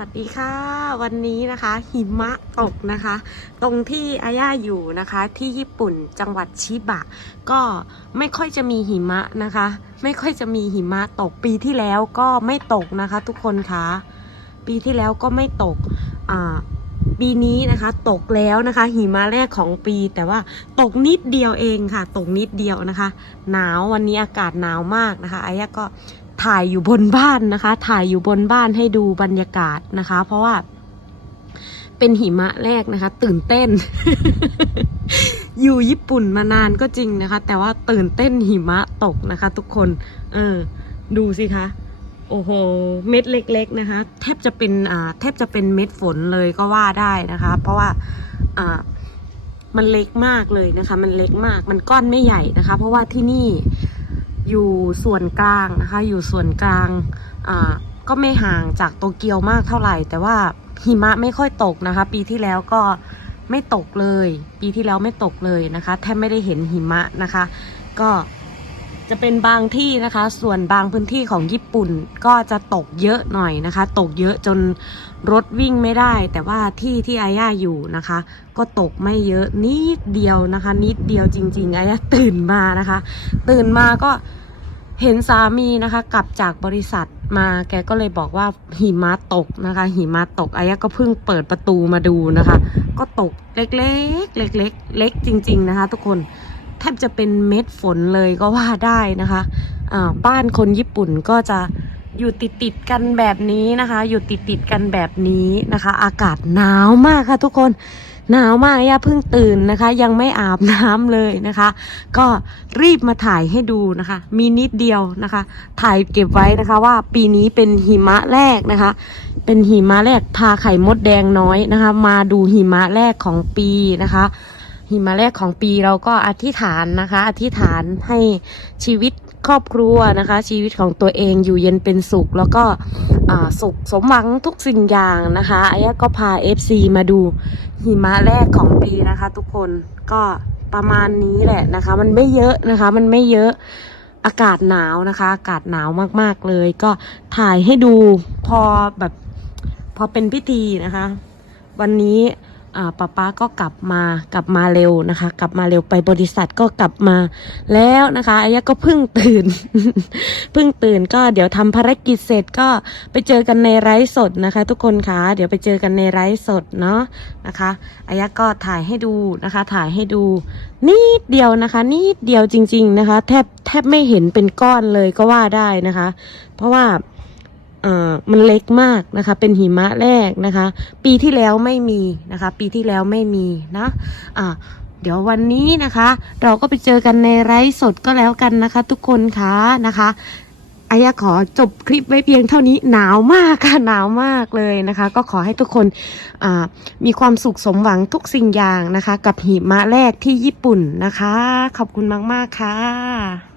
วัสดีค่ะ วันนี้นะคะหิมะตกนะคะ ตรงที่อาย่าอยู่นะคะ ที่ญี่ปุ่นจังหวัดชิบะ ก็ไม่ค่อยจะมีหิมะนะคะ ไม่ค่อยจะมีหิมะตกปีที่แล้วก็ไม่ตกนะคะ ทุกคนคะปีที่แล้วก็ไม่ตกอ่าปีนี้นะคะตกแล้วนะคะ หิมะแรกของปี แต่ว่าตกนิดเดียวเองค่ะ ตกนิดเดียวนะคะ หนาววันนี้อากาศหนาวมากนะคะอายะก็ ถ่ายอยู่บนบ้านนะคะ ถ่ายอยู่บนบ้านให้ดูบรรยากาศนะคะ เพราะว่าเป็นหิมะแรกนะคะ ตื่นเต้น อยู่ญี่ปุ่นมานานก็จริงนะคะ แต่ว่าตื่นเต้นหิมะตกนะคะ ทุกคน เออ ดูสิคะโอ้โห เม็ดเล็ก ๆ นะคะ แทบจะเป็นอ่าแทบจะเป็นเม็ดฝนเลยก็ว่าได้นะคะ เพราะว่าอ่ามันเล็กมากเลยนะคะ มันเล็กมาก มันก้อนไม่ใหญ่นะคะ เพราะว่าที่นี่ อยู่ส่วนกลางนะคะ อยู่ส่วนกลางอ่าก็ไม่ห่างจากโตเกียวมากเท่าไหร่ แต่ว่าหิมะไม่ค่อยตกนะคะ ปีที่แล้วก็ไม่ตกเลย ปีที่แล้วไม่ตกเลยนะคะ แทบไม่ได้เห็นหิมะนะคะ ก็ จะเป็นบางที่นะคะ ส่วนบางพื้นที่ของญี่ปุ่นก็จะตกเยอะหน่อยนะคะ ตกเยอะจนรถวิ่งไม่ได้ แต่ว่าที่ที่อาย่าอยู่นะคะ ก็ตกไม่เยอะนิดเดียวนะคะ นิดเดียวจริง ๆอาย่าตื่นมานะคะ ตื่นมาก็เห็นสามีนะคะ กลับจากบริษัทมาแกก็เลยบอกว่าหิมะตกนะคะ หิมะตกอายะก็เพิ่งเปิดประตูมาดูนะคะ ก็ตกเล็กๆ เล็กๆ เล็กจริง ๆนะคะ ทุกคน แทบจะเป็นเม็ดฝนเลยก็ว่าได้นะคะอ่าบ้านคนญี่ปุ่นก็จะอยู่ติดติดๆกันแบบนี้นะคะ อยู่ติดติดๆกันแบบนี้นะคะ อากาศหนาวมากค่ะทุกคนหนาวมากย่าเพิ่งตื่นนะคะ ยังไม่อาบน้ำเลยนะคะ ก็รีบมาถ่ายให้ดูนะคะ มีนิดเดียวนะคะ ถ่ายเก็บไว้นะคะว่าปีนี้เป็นหิมะแรกนะคะ เป็นหิมะแรกพาไข่มดแดงน้อยนะคะ มาดูหิมะแรกของปีนะคะ หิมะแรกของปีเราก็อธิษฐานนะคะ อธิษฐานให้ชีวิตครอบครัวนะคะ ชีวิตของตัวเองอยู่เย็นเป็นสุข แล้วก็สุขสมหวังทุกสิ่งอย่างนะคะอายะก็พา FC มาดูหิมะแรกของปีนะคะ ทุกคนก็ประมาณนี้แหละนะคะ มันไม่เยอะนะคะ มันไม่เยอะอากาศหนาวนะคะ อากาศหนาวมากๆเลย ก็ถ่ายให้ดูพอแบบพอเป็นพิธีนะคะ วันนี้ ป๊าป๊าก็กลับมากลับมาเร็วนะคะ กลับมาเร็วไปบริษัทก็กลับมาแล้วนะคะอายะก็เพิ่งตื่นเพิ่งตื่นก็เดี๋ยวทำภารกิจเสร็จก็ไปเจอกันในไลฟ์สดนะคะ ทุกคนคะเดี๋ยวไปเจอกันในไลฟ์สดเนาะนะคะอายะก็ถ่ายให้ดูนะคะ ถ่ายให้ดูนิดเดียวนะคะนิดเดียวจริง ๆนะคะ แทบแทบไม่เห็นเป็นก้อนเลยก็ว่าได้นะคะ เพราะว่า มันเล็กมากนะคะ เป็นหิมะแรกนะคะ ปีที่แล้วไม่มีนะคะ ปีที่แล้วไม่มีนะอ่าเดี๋ยววันนี้นะคะ เราก็ไปเจอกันในไลฟ์สดก็แล้วกันนะคะ ทุกคนคะนะคะอายะขอจบคลิปไว้เพียงเท่านี้หนาวมากค่ะหนาวมากเลยนะคะ ก็ขอให้ทุกคนมีความสุขสมหวังทุกสิ่งอย่างนะคะ กับหิมะแรกที่ญี่ปุ่นนะคะ ขอบคุณมาก ๆ ค่ะ